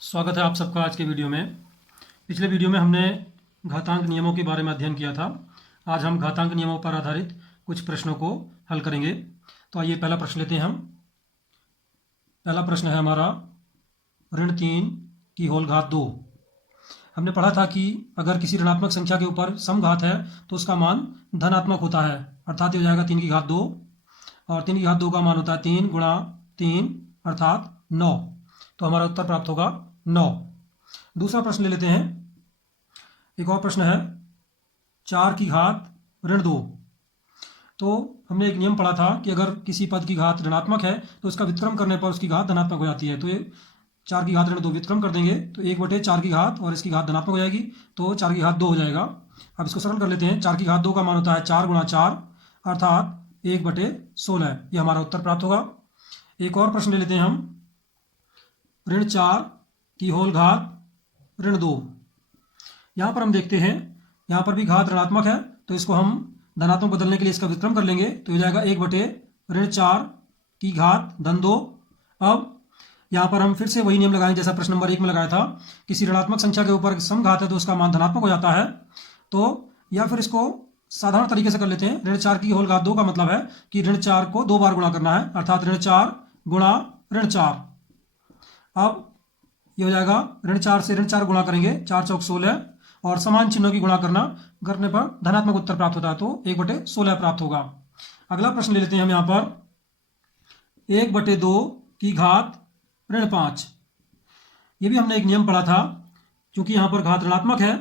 स्वागत है आप सबका आज के वीडियो में। पिछले वीडियो में हमने घातांक नियमों के बारे में अध्ययन किया था। आज हम घातांक नियमों पर आधारित कुछ प्रश्नों को हल करेंगे। तो आइए पहला प्रश्न लेते हैं हम। पहला प्रश्न है हमारा ऋण 3 की होल घात 2। हमने पढ़ा था कि अगर किसी ऋणात्मक संख्या के ऊपर समघात है तो उसका मान धनात्मक होता है, अर्थात ये हो जाएगा 3 की घात 2, और 3 की घात 2 का मान होता है 3 गुणा 3 अर्थात 9। तो हमारा उत्तर प्राप्त होगा 9। दूसरा प्रश्न ले लेते हैं। एक और प्रश्न है 4 की घात ऋण 2। तो हमने एक नियम पढ़ा था कि अगर किसी पद की घात ऋणात्मक है तो उसका व्युत्क्रम करने पर उसकी घात धनात्मक हो जाती है। तो ये 4 की घात ऋण 2 व्युत्क्रम कर देंगे तो 1/4 की घात और इसकी घात धनात्मक हो जाएगी, तो 4 की घात 2 हो जाएगा। अब इसको सरल कर लेते हैं। 4 की घात 2 का मान होता है 4 गुणा 4 अर्थात 1/16। ये हमारा उत्तर प्राप्त होगा। एक और प्रश्न ले लेते हैं हम। ऋण 4 की होल घात ऋण 2। यहाँ पर हम देखते हैं, यहाँ पर भी घात ऋणात्मक है तो इसको हम धनात्मक बदलने के लिए इसका व्युत्क्रम कर लेंगे, तो हो जाएगा 1/ऋण 4 की घात धन 2। अब यहाँ पर हम फिर से वही नियम लगाएंगे जैसा प्रश्न नंबर 1 में लगाया था। किसी ऋणात्मक संख्या के ऊपर समघात है तो उसका मान धनात्मक हो जाता है। तो या फिर इसको साधारण तरीके से कर लेते हैं। ऋण 4 की होल घात 2 का मतलब है कि ऋण 4 को 2 बार गुणा करना है, अर्थात ऋण 4 गुणा ऋण 4। अब ये हो जाएगा ऋण 4 से ऋण 4 गुणा करेंगे, 4 चौक 16, और समान चिन्हों की गुणा करने पर धनात्मक उत्तर प्राप्त होता है, तो 1/16 प्राप्त होगा। अगला प्रश्न ले लेते हैं हम यहाँ पर 1/2 की घात ऋण 5। ये भी हमने एक नियम पढ़ा था। क्योंकि यहाँ पर घात ऋणात्मक है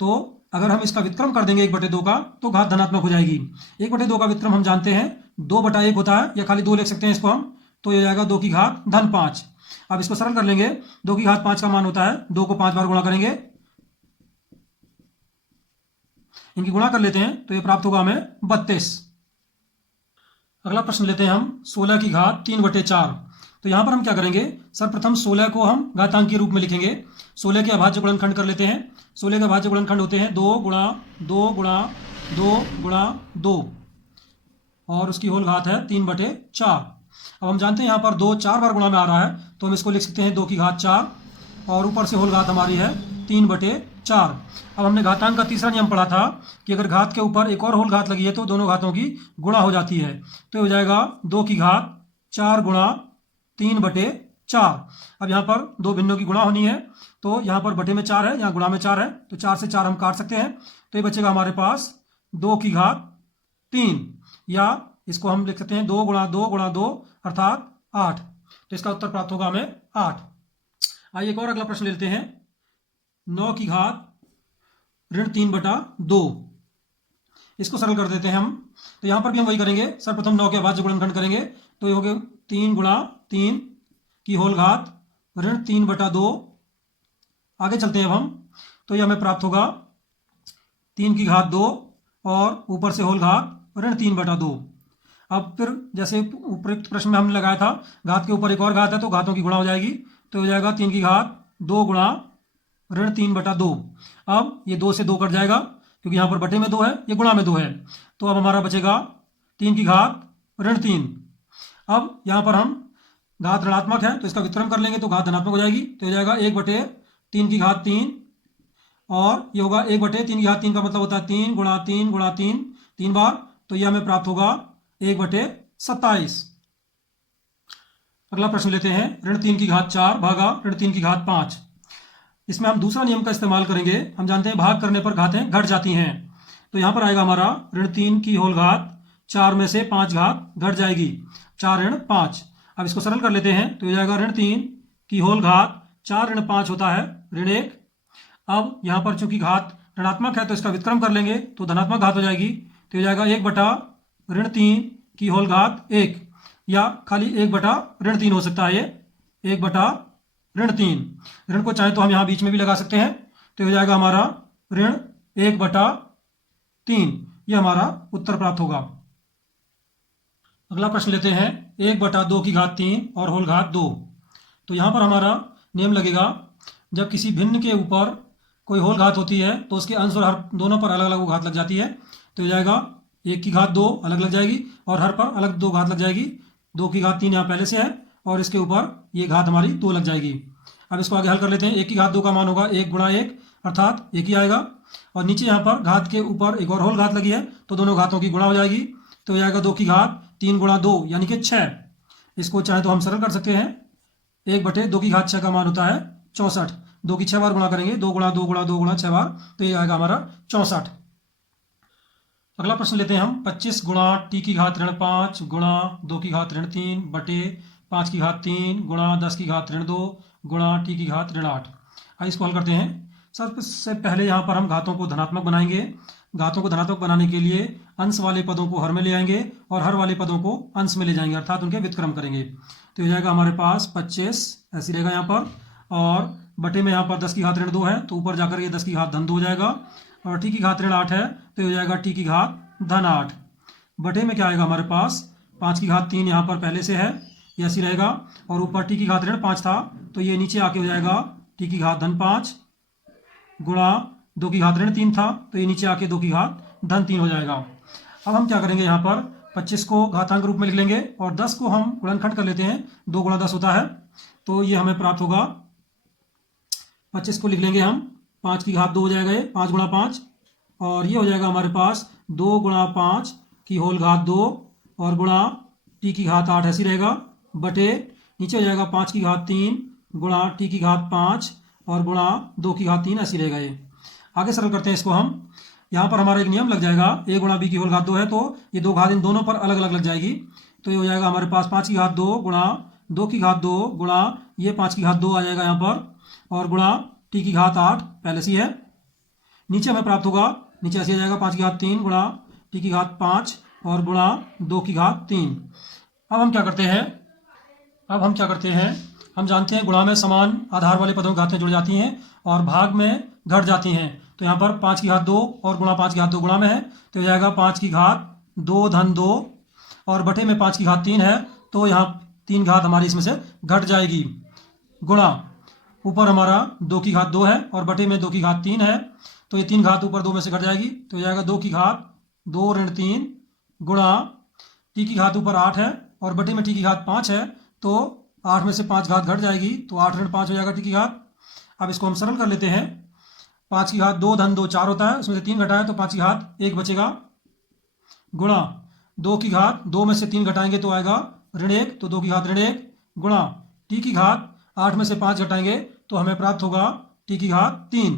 तो अगर हम इसका व्युत्क्रम कर देंगे 1/2 का तो घात धनात्मक हो जाएगी। 1/2 का व्युत्क्रम हम जानते हैं 2/1 होता है, या खाली 2 लिख सकते हैं इसको हम, तो ये जाएगा 2 की घात धन 5। अब इसको सरल कर लेंगे। 2 की घात 5 का मान होता है 2 को 5 बार गुणा करेंगे, इनकी गुणा कर लेते हैं तो ये प्राप्त होगा हमें 32। अगला प्रश्न लेते हैं हम 16 की घात 3/4। तो यहां पर हम क्या करेंगे, सर्वप्रथम 16 को हम घातांक के रूप में लिखेंगे। 16 के अभाज्य गुणनखंड कर लेते हैं। 16 के अभाज्य गुणनखंड होते हैं 2 गुणा 2 गुणा 2 गुणा 2, और उसकी होल घात है 3/4। अब हम जानते हैं यहाँ पर 2 4 बार गुणा में आ रहा है, तो हम इसको लिख सकते हैं 2 की घात 4, और ऊपर से होल घात हमारी है 3/4। अब हमने घातांक का तीसरा नियम पढ़ा था कि अगर घात के ऊपर एक और होल घात लगी है तो दोनों घातों की गुणा हो जाती है, तो हो जाएगा 2 की घात 4 गुणा 3/4। अब यहाँ पर दो भिन्नों की गुणा होनी है, तो यहाँ पर बटे में 4 है, यहाँ गुणा में 4 है, तो 4 से 4 हम काट सकते हैं, तो ये बचेगा हमारे पास 2 की घात 3, या इसको हम लिख सकते हैं 2 गुणा 2 गुणा 2 अर्थात 8। तो इसका उत्तर प्राप्त होगा हमें 8। आइए एक और अगला प्रश्न लेते हैं। 9 की घात ऋण 3/2। इसको सरल कर देते हैं हम। तो यहां पर भी हम वही करेंगे। सर्वप्रथम 9 के अभाज्य गुणनखंड करेंगे, तो ये हो गया 3 गुणा 3 की होल घात ऋण 3/2। आगे चलते हैं अब हम, तो ये हमें प्राप्त होगा 3 की घात 2 और ऊपर से होल घात ऋण 3/2। अब फिर जैसे उपयुक्त प्रश्न में हमने लगाया था, घात के ऊपर एक और घात है तो घातों की गुणा हो जाएगी, तो हो जाएगा 3 की घात 2 गुणा ऋण 3/2। अब ये 2 से 2 कट जाएगा क्योंकि यहाँ पर बटे में 2 है, ये गुणा में 2 है, तो अब हमारा बचेगा 3 की घात ऋण 3। अब यहाँ पर हम घात ऋणात्मक है तो इसका व्युत्क्रम कर लेंगे तो घात धनात्मक हो जाएगी, तो हो जाएगा 1/3 की घात 3, और ये होगा 1/3 की घात 3 का मतलब होता है 3 गुणा 3 गुणा 3 3 बार, तो ये हमें प्राप्त होगा 1/27। अगला प्रश्न लेते हैं। ऋण 3 की घात 4 भागा ऋण 3 की घात 5। इसमें हम दूसरा नियम का इस्तेमाल करेंगे। हम जानते हैं भाग करने पर घातें घट जाती हैं, तो यहां पर आएगा हमारा ऋण 3 की होल घात 4 में से 5 घात घट जाएगी, 4 ऋण 5। अब इसको सरल कर लेते हैं, तो हो जाएगा ऋण 3 की होल घात 4 ऋण 5 होता है ऋण 1। अब यहाँ पर चूंकि घात ऋणात्मक है तो इसका व्युत्क्रम कर लेंगे तो धनात्मक घात हो जाएगी, तो हो जाएगा 1/ऋण 3 की होल घात 1, या खाली 1/ऋण 3 हो सकता है, ये 1/ऋण 3। ऋण को चाहे तो हम यहाँ बीच में भी लगा सकते हैं, तो हो जाएगा हमारा ऋण 1/3। ये हमारा उत्तर प्राप्त होगा। अगला प्रश्न लेते हैं 1/2 की घात 3 और होल घात 2। तो यहाँ पर हमारा नियम लगेगा, जब किसी भिन्न के ऊपर कोई होल घात होती है तो उसके अंश और हर दोनों पर अलग अलग घात लग जाती है, तो हो जाएगा 1 की घात 2 अलग लग जाएगी और हर पर अलग 2 घात लग जाएगी। 2 की घात 3 यहाँ पहले से है और इसके ऊपर ये घात हमारी 2 लग जाएगी। अब इसको आगे हल कर लेते हैं। 1 की घात 2 का मान होगा 1 गुणा 1 अर्थात 1 ही आएगा। और नीचे यहाँ पर घात के ऊपर एक और होल घात लगी है तो दोनों घातों की गुणा हो जाएगी, तो हो जाएगा 2 की घात 3 गुणा 2 यानी कि 6। इसको चाहे तो हम सरल कर सकते हैं। 1/2 की घात 6 का मान होता है 64। 2 की 6 बार गुणा करेंगे, 2 गुणा 2 गुणा 2 गुणा 6 बार, तो ये आएगा हमारा 64। अगला प्रश्न लेते हैं हम। 25 गुणा टी की घात ऋण 5 गुणा 2 की घात ऋण 3 बटे 5 की घात 3 गुणा 10 की घात ऋण 2 गुणा टी की घात ऋण 8। आइए इसको हल करते हैं। सबसे पहले यहाँ पर हम घातों को धनात्मक बनाएंगे। घातों को धनात्मक बनाने के लिए अंश वाले पदों को हर में ले आएंगे और हर वाले पदों को अंश में ले जाएंगे, अर्थात उनके व्युत्क्रम करेंगे। तो हो जाएगा हमारे पास 25 ऐसे रहेगा यहाँ पर, और बटे में यहाँ पर 10 की घात ऋण 2 है तो ऊपर जाकर ये 10 की घात धन 2 हो जाएगा, और टी की घात ऋण 8 है तो हो जाएगा टी की घात धन 8। बटे में क्या आएगा हमारे पास 5 की घात 3 यहाँ पर पहले से है, ये ऐसी रहेगा, और ऊपर टी की घात ऋण 5 था तो ये नीचे आके हो जाएगा टी की घात धन 5 गुणा 2 की घात ऋण 3 था तो ये नीचे आके 2 की घात धन 3 हो जाएगा। अब हम क्या करेंगे, यहाँ पर 25 को घातांक रूप में लिख लेंगे और 10 को हम गुणनखंड कर लेते हैं। 2 गुणा 10 होता है तो ये हमें प्राप्त होगा, 25 को लिख लेंगे हम, 5 की घात 2 हो जाएगा ये 5 गुणा 5, और ये हो जाएगा हमारे पास 2 गुणा 5 की होल घात 2 और गुणा टी की घात 8 ऐसी रहेगा, बटे नीचे हो जाएगा 5 की घात 3 गुणा टी की घात 5 और गुणा 2 की घात 3 ऐसी रहेगा। ये आगे सरल करते हैं इसको हम। यहाँ पर हमारा एक नियम लग जाएगा, a गुणा b की होल घात 2 है तो ये 2 घात इन दोनों पर अलग अलग लग जाएगी, तो ये हो जाएगा हमारे पास 5 की घात 2 गुणा 2 की घात 2 गुणा ये 5 की घात 2 आ जाएगा यहाँ पर, और गुणा टी की घात 8 पहले से ही है। नीचे हमें प्राप्त होगा, नीचे ऐसे आ जाएगा 5 की घात 3 गुणा टी की घात 5 और गुणा 2 की घात 3। अब हम क्या करते हैं, हम जानते हैं गुणा में समान आधार वाले पदों की घातें जुड़ जाती हैं और भाग में घट जाती हैं। तो यहाँ पर 5 की घात 2 और गुणा 5 की घात 2 गुणा में है तो हो जाएगा 5 की घात 2 धन 2, और बटे में 5 की घात 3 है तो यहाँ 3 घात हमारी इसमें से घट जाएगी, गुणा ऊपर हमारा 2 की घात 2 है और बटे में 2 की घात 3 है तो ये 3 घात ऊपर 2 में से घट जाएगी, तो हो जाएगा 2 की घात 2 ऋण 3 गुणा टी की घात ऊपर 8 है और बटे में टी की घात 5 है तो 8 में से 5 घात घट जाएगी तो 8 ऋण 5 हो जाएगा टी की घात। अब इसको हम सरल कर लेते हैं। 5 की घात 2 धन 2 4 होता है, उसमें से 3 घटाए तो 5 की घात 1 बचेगा, गुणा 2 की घात 2 में से 3 घटाएंगे तो आएगा ऋण 1 तो 2 की घात ऋण 1 गुणा टी की घात 8 में से 5 घटाएंगे तो हमें प्राप्त होगा टी की घात 3।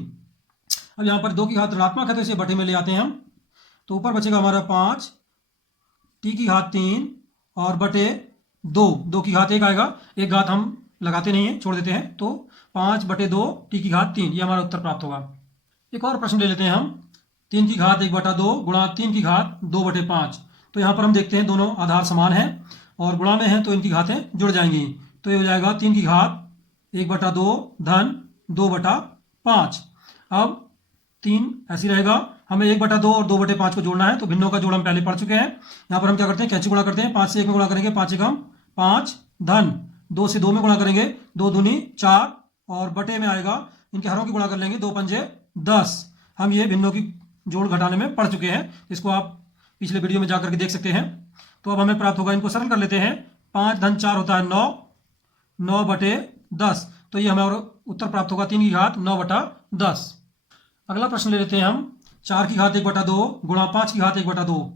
अब यहाँ पर 2 की घात ऋणात्मक है तो इसे बटे में ले आते हैं हम, तो ऊपर बचेगा हमारा 5 टी की घात 3 और बटे 2 की घात 1 आएगा, एक घात हम लगाते नहीं है छोड़ देते हैं, तो 5 बटे 2 टी की घात 3 ये हमारा उत्तर प्राप्त होगा। एक और प्रश्न ले लेते हैं हम। 3 की घात 1/2 गुणा 3 की घात 2/5। तो यहाँ पर हम देखते हैं दोनों आधार समान है और गुणा में है तो इनकी घातें जुड़ जाएंगी, तो ये हो जाएगा 3 की घात 1/2 धन 2/5। अब 3 ऐसी रहेगा, हमें 1/2 और 2/5 को जोड़ना है तो भिन्नों का जोड़ हम पहले पढ़ चुके हैं। यहाँ पर हम क्या करते हैं, कैंची गुणा करते हैं, 5 से 1 में गुणा करेंगे 5 1 5 धन 2 से 2 में गुणा करेंगे 2 दूनी 4 और बटे में आएगा, इनके हरों की गुणा कर लेंगे 2 पंजे 10। हम ये भिन्नों की जोड़ घटाने में पढ़ चुके हैं, इसको आप पिछले वीडियो में जाकर के देख सकते हैं। तो अब हमें प्राप्त होगा, इनको सरल कर लेते हैं। 5 धन 4 होता है 9, 9/10, तो ये हमारा उत्तर प्राप्त होगा 3 की घात 9/10। अगला प्रश्न ले लेते हैं हम। 4 की घात 1/2 गुणा 5 की घात 1/2।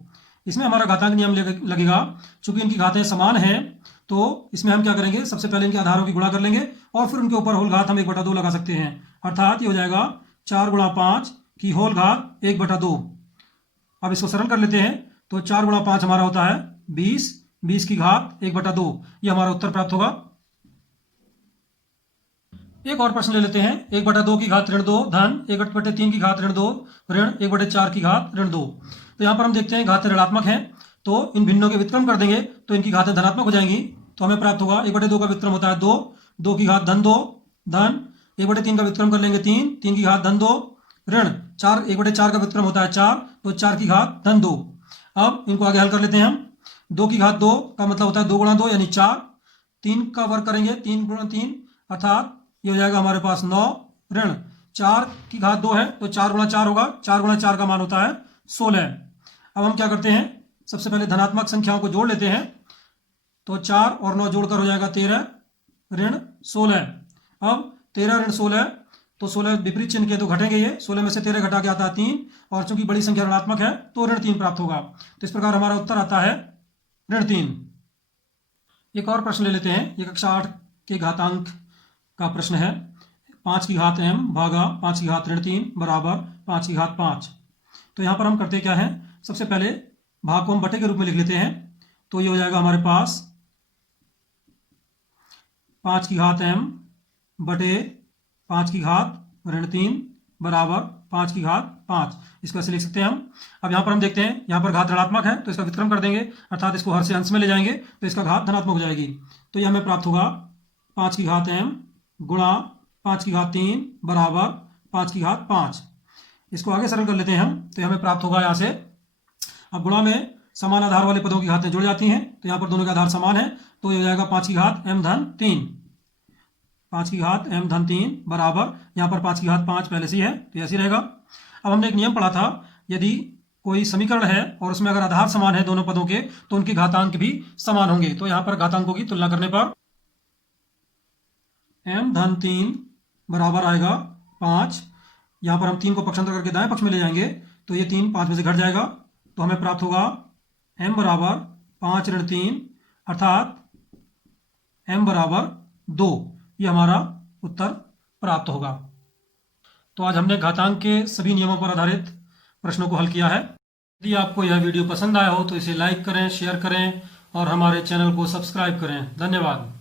इसमें हमारा घातांक नियम लगेगा, चूंकि इनकी घातें समान हैं तो इसमें हम क्या करेंगे, सबसे पहले इनके आधारों की गुणा कर लेंगे और फिर उनके ऊपर होल घात हम 1/2 लगा सकते हैं, अर्थात ये हो जाएगा 4 गुणा 5 की होल घात 1/2। अब इसको सरल कर लेते हैं, तो 4 गुणा 5 हमारा होता है 20, 20 की घात 1/2 ये हमारा उत्तर प्राप्त होगा। एक और प्रश्न ले लेते हैं। 1/2 की घात ऋण 2 धन 1/3 की घात ऋण 2 ऋण 1/4 की घात ऋण 2। तो यहाँ पर हम देखते हैं घातें ऋणात्मक हैं तो इन भिन्नों के व्युत्क्रम कर देंगे तो इनकी घातें धनात्मक हो जाएंगी, तो हमें प्राप्त होगा 1/2 का व्युत्क्रम होता है 2, 2 की घात धन 2 धन 1/3 का व्युत्क्रम कर लेंगे 3, 3 की घात धन 2 ऋण 4, 1/4 का व्युत्क्रम होता है 4 तो 4 की घात धन 2। अब इनको आगे हल कर लेते हैं हम। 2 की घात 2 का मतलब होता है 2 गुणा 2 यानी 4, 3 का वर्ग करेंगे 3 गुणा 3 अर्थात ये हो जाएगा हमारे पास 9 ऋण 4 की घात 2 है तो 4 गुणा 4 होगा, 4 गुणा 4 का मान होता है 16। अब हम क्या करते हैं, सबसे पहले धनात्मक संख्याओं को जोड़ लेते हैं, तो 4 और 9 जोड़कर हो जाएगा 13 ऋण 16। अब 13 ऋण 16, तो 16 विपरीत चिन्ह के तो घटेंगे, ये 16 में से 13 घटा के आता है 3, और चूंकि बड़ी संख्या ऋणात्मक है तो ऋण 3 प्राप्त होगा। तो इस प्रकार हमारा उत्तर आता है ऋण 3। एक और प्रश्न ले लेते हैं। ये कक्षा 8 के घातांक का प्रश्न है। 5 की घात m भागा 5 की घात ऋण 3 बराबर 5 की घात 5। तो यहाँ पर हम करते क्या है, सबसे पहले भाग को हम बटे के रूप में लिख लेते हैं। तो ये हो जाएगा हमारे पास 5 की घात m बटे 5 की घात ऋण 3 बराबर 5 की घात 5। इसको ऐसे लिख सकते हैं हम। अब यहाँ पर हम देखते हैं, यहाँ पर घात ऋणात्मक है तो इसका व्युत्क्रम कर देंगे, अर्थात इसको हर से अंश में ले जाएंगे तो इसका घात धनात्मक हो जाएगी। तो ये हमें प्राप्त होगा 5 की घात m गुणा 5 की घात 3 बराबर 5 की घात 5। इसको आगे सरल कर लेते हैं हम, तो हमें प्राप्त होगा यहाँ से। अब गुणा में समान आधार वाले पदों की घातें जुड़ जाती हैं, तो यहाँ पर दोनों के आधार समान है, तो ये हो जाएगा 5 की घात m धन 3। 5 की घात m धन 3 बराबर, यहाँ पर 5 की घात 5 पहले से ही है तो ऐसे ही रहेगा। अब हमने एक नियम पढ़ा था, यदि कोई समीकरण है और उसमें अगर आधार समान है दोनों पदों के तो उनके घातांक भी समान होंगे। तो यहाँ पर घातांकों की तुलना करने पर m धन 3 बराबर आएगा 5। यहाँ पर हम 3 को पक्षांतर करके दाएं पक्ष में ले जाएंगे तो ये 3 5 में से घट जाएगा, तो हमें प्राप्त होगा m बराबर 5 ऋण 3 अर्थात m बराबर 2। ये हमारा उत्तर प्राप्त होगा। तो आज हमने घातांक के सभी नियमों पर आधारित प्रश्नों को हल किया है। यदि आपको यह वीडियो पसंद आया हो तो इसे लाइक करें, शेयर करें और हमारे चैनल को सब्सक्राइब करें। धन्यवाद।